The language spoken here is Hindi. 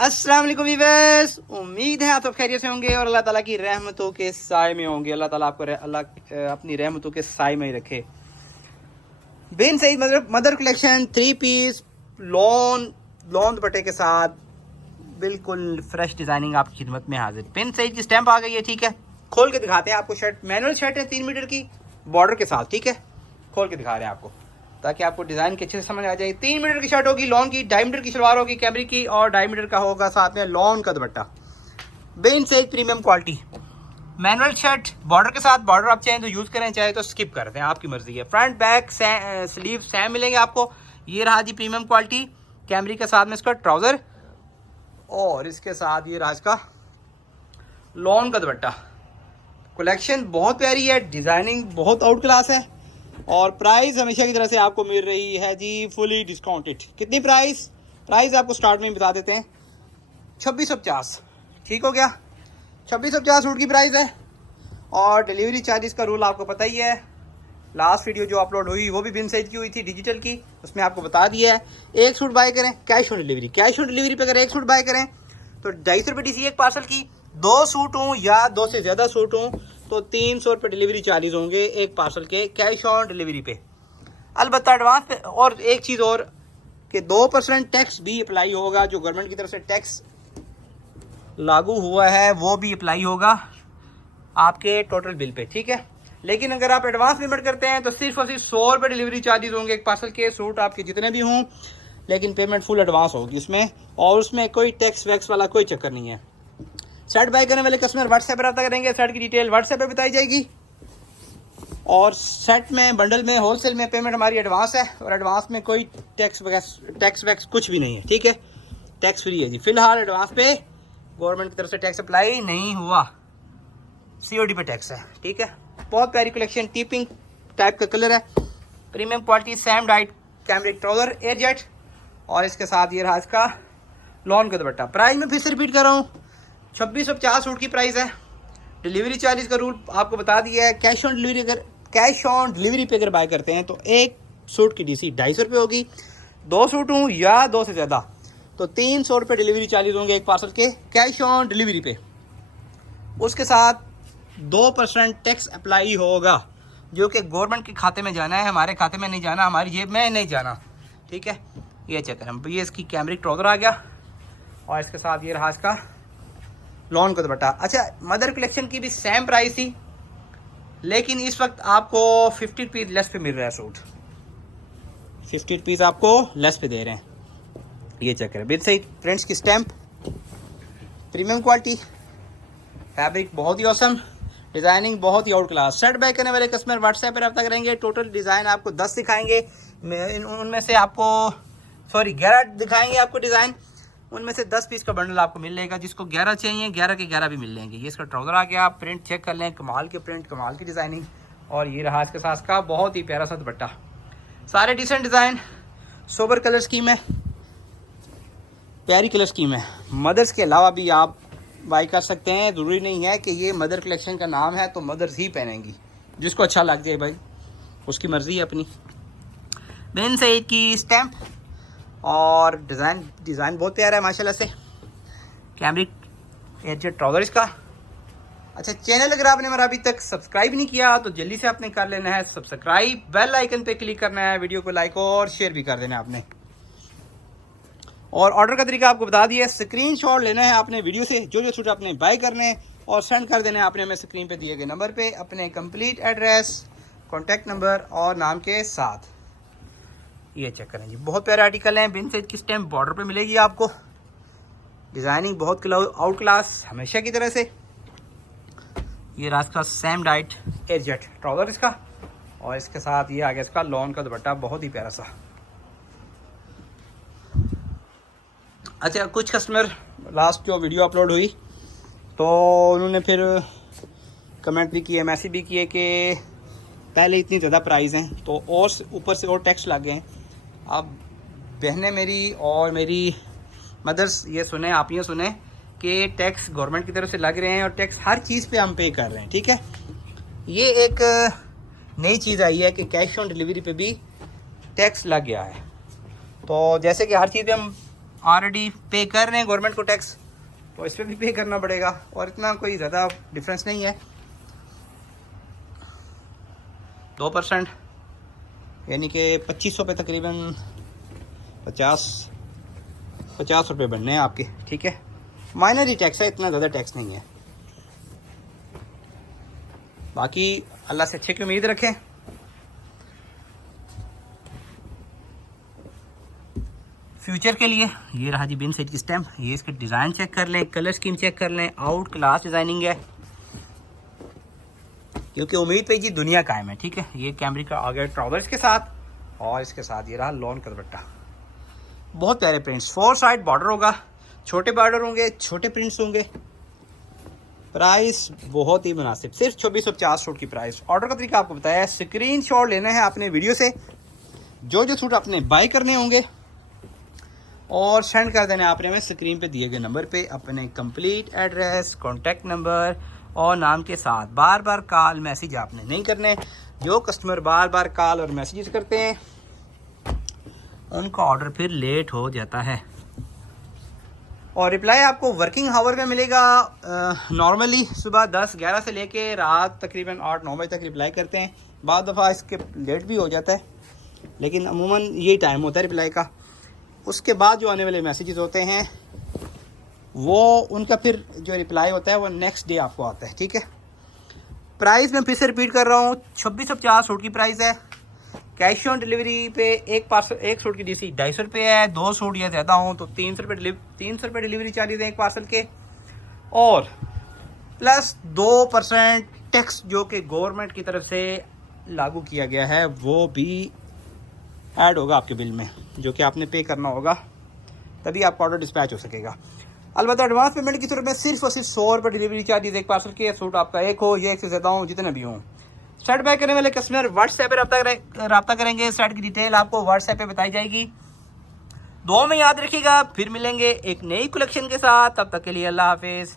अस्सलाम वालेकुम व्यूअर्स, उम्मीद है आप सब खैरियत से होंगे और अल्लाह ताला की रहमतों के साए में होंगे। अल्लाह ताला आपको अपनी रहमतों के साए में ही रखे। Bin Saeed mother collection 3 piece lawn दुपट्टे के साथ बिल्कुल फ्रेश डिजाइनिंग आपकी खिदमत में हाजिर। बिन सईद की स्टैंप आ गई है, ठीक है। खोल के दिखाते हैं आपको शर्ट। मैनुअल शर्ट है 3 मीटर की बॉर्डर के साथ, ठीक है। खोल के दिखा रहे हैं आपको ताकि आपको डिजाइन की अच्छे से समझ आ जाए। 3 मीटर की शर्ट होगी, लॉन की, 2.5 मीटर की शलवार होगी कैमरी की और 2.5 मीटर का होगा साथ में लॉन का दुपट्टा। Bin Saeed premium quality manual shirt border के साथ। बॉर्डर आप चाहें तो यूज करें, चाहे तो स्किप कर दें, आपकी मर्जी है। फ्रंट बैक स्लीव सेम मिलेंगे आपको। ये रहा जी प्रीमियम क्वालिटी कैमरी के साथ में इसका ट्राउजर और इसके साथ ये रहा इसका लॉन का दुपट्टा। कलेक्शन बहुत प्यारी है, डिजाइनिंग बहुत आउट क्लास है और प्राइस हमेशा की तरह से आपको मिल रही है जी फुली डिस्काउंटेड। कितनी प्राइस आपको स्टार्ट में बता देते हैं, 2650, ठीक हो गया। 2650 सूट की प्राइस है और डिलीवरी चार्जेस का रूल आपको पता ही है। लास्ट वीडियो जो अपलोड हुई वो भी बिन सईद की हुई थी डिजिटल की, उसमें आपको बता दिया है। एक सूट बाय करें कैश ऑन डिलीवरी, पे अगर एक सूट बाय करें तो 250 रुपये डीसी एक पार्सल की। 2 सूट हों या 2 से ज़्यादा सूट हों तो 300 रुपये डिलीवरी चार्जेस होंगे एक पार्सल के कैश ऑन डिलीवरी पे। अलबत्ता एडवांस पे और एक चीज़ और कि 2% टैक्स भी अप्लाई होगा। जो गवर्नमेंट की तरफ से टैक्स लागू हुआ है वो भी अप्लाई होगा आपके टोटल बिल पे, ठीक है। लेकिन अगर आप एडवांस पेमेंट करते हैं तो सिर्फ और सिर्फ 100 रुपये डिलीवरी चार्जेस होंगे एक पार्सल के। सूट आपके जितने भी हों, लेकिन पेमेंट फुल एडवांस होगी उसमें, और उसमें कोई टैक्स वैक्स वाला कोई चक्कर नहीं है। शर्ट बाय करने वाले कस्टमर व्हाट्सएप पर रब्ता करेंगे, शर्ट की डिटेल व्हाट्सएप पे बताई जाएगी। और सेट में बंडल में होलसेल में पेमेंट हमारी एडवांस है और एडवांस में कोई टैक्स वैक्स कुछ भी नहीं है, ठीक है। टैक्स फ्री है जी। फिलहाल एडवांस पे गवर्नमेंट की तरफ से टैक्स अप्लाई नहीं हुआ, COD पे टैक्स है, ठीक है। बहुत प्यारी कलेक्शन, टीपिंग टाइप का कलर है, premium quality, same diet cambric trouser air jet और इसके साथ ये रहा इसका लॉन का दुपट्टा। प्राइस में फिर से रिपीट कर रहा हूँ, 2650 सूट की प्राइस है। डिलीवरी चार्जेस का रूल आपको बता दिया है। कैश ऑन डिलीवरी पे अगर बाय करते हैं तो एक सूट की DC 250 रुपये होगी। 2 सूट हूँ या 2 से ज़्यादा तो 300 रुपये डिलीवरी चार्जेस होंगे एक पार्सल के कैश ऑन डिलीवरी पे। उसके साथ 2% टैक्स अप्लाई होगा जो कि गवर्नमेंट के खाते में जाना है, हमारे खाते में नहीं जाना, हमारी जेब में नहीं जाना, ठीक है। ये चेक करें, ये इसकी कैमरिक ट्राउजर आ गया और इसके साथ ये रहा इसका लॉन का दुपट्टा। अच्छा, मदर कलेक्शन की भी सेम प्राइस थी लेकिन इस वक्त आपको 50 रुपीज़ लेस पे मिल रहा है सूट। 50 रुपीज़ आपको लेस पे दे रहे हैं। ये चेक करें, बिन सईद प्रिंट्स की स्टैंप, प्रीमियम क्वालिटी, फैब्रिक बहुत ही ऑसम, डिजाइनिंग बहुत ही आउट क्लास। शर्ट बाय करने वाले कस्टमर व्हाट्सएप पर रब्ता करेंगे। टोटल डिज़ाइन आपको 10 दिखाएंगे, उनमें से आपको 11 दिखाएंगे आपको डिज़ाइन। उनमें से 10 पीस का बंडल आपको मिल लेगा। जिसको 11 चाहिए 11 के 11 भी मिल लेंगे। ये इसका ट्राउजर आ गया, आप प्रिंट चेक कर लें, कमाल के प्रिंट, कमाल की डिज़ाइनिंग। और ये रहा इसके साथ का बहुत ही प्यारा सा दुपट्टा। सारे decent design, sober colour scheme है, प्यारी कलर स्कीम है। मदर्स के अलावा भी आप बाई कर सकते हैं, ज़रूरी नहीं है कि ये मदर कलेक्शन का नाम है तो मदर्स ही पहनेंगी। जिसको अच्छा लग जाए भाई उसकी मर्ज़ी है अपनी। बिन सईद की स्टैम्प और डिज़ाइन बहुत प्यारा है माशाल्लाह से। कैमरिक एयरजेट ट्राउजर इसका। अच्छा, चैनल अगर आपने हमारा अभी तक सब्सक्राइब नहीं किया तो जल्दी से आपने कर लेना है सब्सक्राइब, बेल आइकन पे क्लिक करना है, वीडियो को लाइक और शेयर भी कर देना है आपने। और ऑर्डर का तरीका आपको बता दिया, स्क्रीनशॉट लेना है आपने वीडियो से, जो जो सूट आपने बाय करने हैं और सेंड कर देना है आपने हमें स्क्रीन पे दिए गए नंबर पे अपने कंप्लीट एड्रेस, कॉन्टैक्ट नंबर और नाम के साथ। ये चेक करें जी, बहुत प्यारे आर्टिकल हैं। बिन सईद की स्टैम्प बॉर्डर पे मिलेगी आपको। डिज़ाइनिंग बहुत आउट क्लास हमेशा की तरह से। ये रात का same diet air jet trouser इसका और इसके साथ ये आ गया इसका लॉन का दुपट्टा, बहुत ही प्यारा सा। अच्छा, कुछ कस्टमर लास्ट जो वीडियो अपलोड हुई तो उन्होंने फिर कमेंट भी किए, मैसेज भी किए कि पहले इतनी ज़्यादा प्राइस हैं तो और ऊपर से और टैक्स लग गए हैं। अब बहनें मेरी और मेरी मदर्स ये सुने, आप ये सुने कि टैक्स गवर्नमेंट की तरफ से लग रहे हैं और टैक्स हर चीज़ पे हम पे कर रहे हैं, ठीक है। ये एक नई चीज़ आई है कि कैश ऑन डिलीवरी पे भी टैक्स लग गया है। तो जैसे कि हर चीज़ पे हम ऑलरेडी पे कर रहे हैं गवर्नमेंट को टैक्स, तो इस पर भी पे करना पड़ेगा, और इतना कोई ज़्यादा डिफरेंस नहीं है। 2% यानी कि 2500 पे तकरीबन 50 रुपये बनने हैं आपके, ठीक है। माइनर ही टैक्स है, इतना ज़्यादा टैक्स नहीं है। बाकी अल्लाह से अच्छे की उम्मीद रखें। फ्यूचर के लिए ये रहा जी बिन सेट की स्टैम्प। ये इसके डिज़ाइन चेक कर लें, कलर स्कीम चेक कर लें, आउट क्लास डिज़ाइनिंग है, क्योंकि उम्मीद पे जी दुनिया कायम है, ठीक है। ये कैमरी का आ गया ट्राउजर्स के साथ, और इसके साथ ये रहा लॉन का दुपट्टा। बहुत प्यारे प्रिंट्स, 4 साइड बॉर्डर होगा, छोटे बॉर्डर होंगे, छोटे प्रिंट्स होंगे। प्राइस बहुत ही मुनासिब, सिर्फ 2650 सूट की प्राइस। ऑर्डर का तरीका आपको बताया है, स्क्रीनशॉट लेना है आपने वीडियो से, जो सूट आपने बाय करने होंगे, और सेंड कर देना आपने हमें स्क्रीन पे दिए गए नंबर पे अपने कंप्लीट एड्रेस, कॉन्टैक्ट नंबर और नाम के साथ। बार बार कॉल मैसेज आपने नहीं करने। जो कस्टमर बार बार कॉल और मैसेजेस करते हैं उनका ऑर्डर फिर लेट हो जाता है, और रिप्लाई आपको वर्किंग आवर में मिलेगा। नॉर्मली सुबह 10-11 से लेके रात तकरीबन 8-9 बजे तक रिप्लाई करते हैं। बाद दफ़ा इसके लेट भी हो जाता है, लेकिन अमूमन यही टाइम होता है रिप्लाई का। उसके बाद जो आने वाले मैसेजेस होते हैं वो उनका फिर जो रिप्लाई होता है वो नेक्स्ट डे आपको आता है, ठीक है। प्राइस मैं फिर से रिपीट कर रहा हूँ, 2650 सूट की प्राइस है। कैश ऑन डिलीवरी पे एक सूट की डीसी 250 रुपये है। 2 सूट या ज़्यादा हो तो 300 रुपये डिलीवरी चार्जेज हैं एक पार्सल के, और प्लस 2% टैक्स जो कि गवर्नमेंट की तरफ से लागू किया गया है वो भी ऐड होगा आपके बिल में, जो कि आपने पे करना होगा, तभी आपका ऑर्डर डिस्पैच हो सकेगा। अलबत्ता एडवांस पेमेंट की सूरत में सिर्फ और सिर्फ 100 रुपये डिलीवरी चार्जेज एक पार्सल के। सूट आपका एक हो या एक से ज़्यादा हो, जितने भी हों। सेट बाय करने वाले कस्टमर व्हाट्सएप पर रब्ता करेंगे। सेट की डिटेल आपको व्हाट्सएप पे बताई जाएगी। दुआ में याद रखिएगा, फिर मिलेंगे एक नई कलेक्शन के साथ। तब तक के लिए अल्लाह हाफिज़।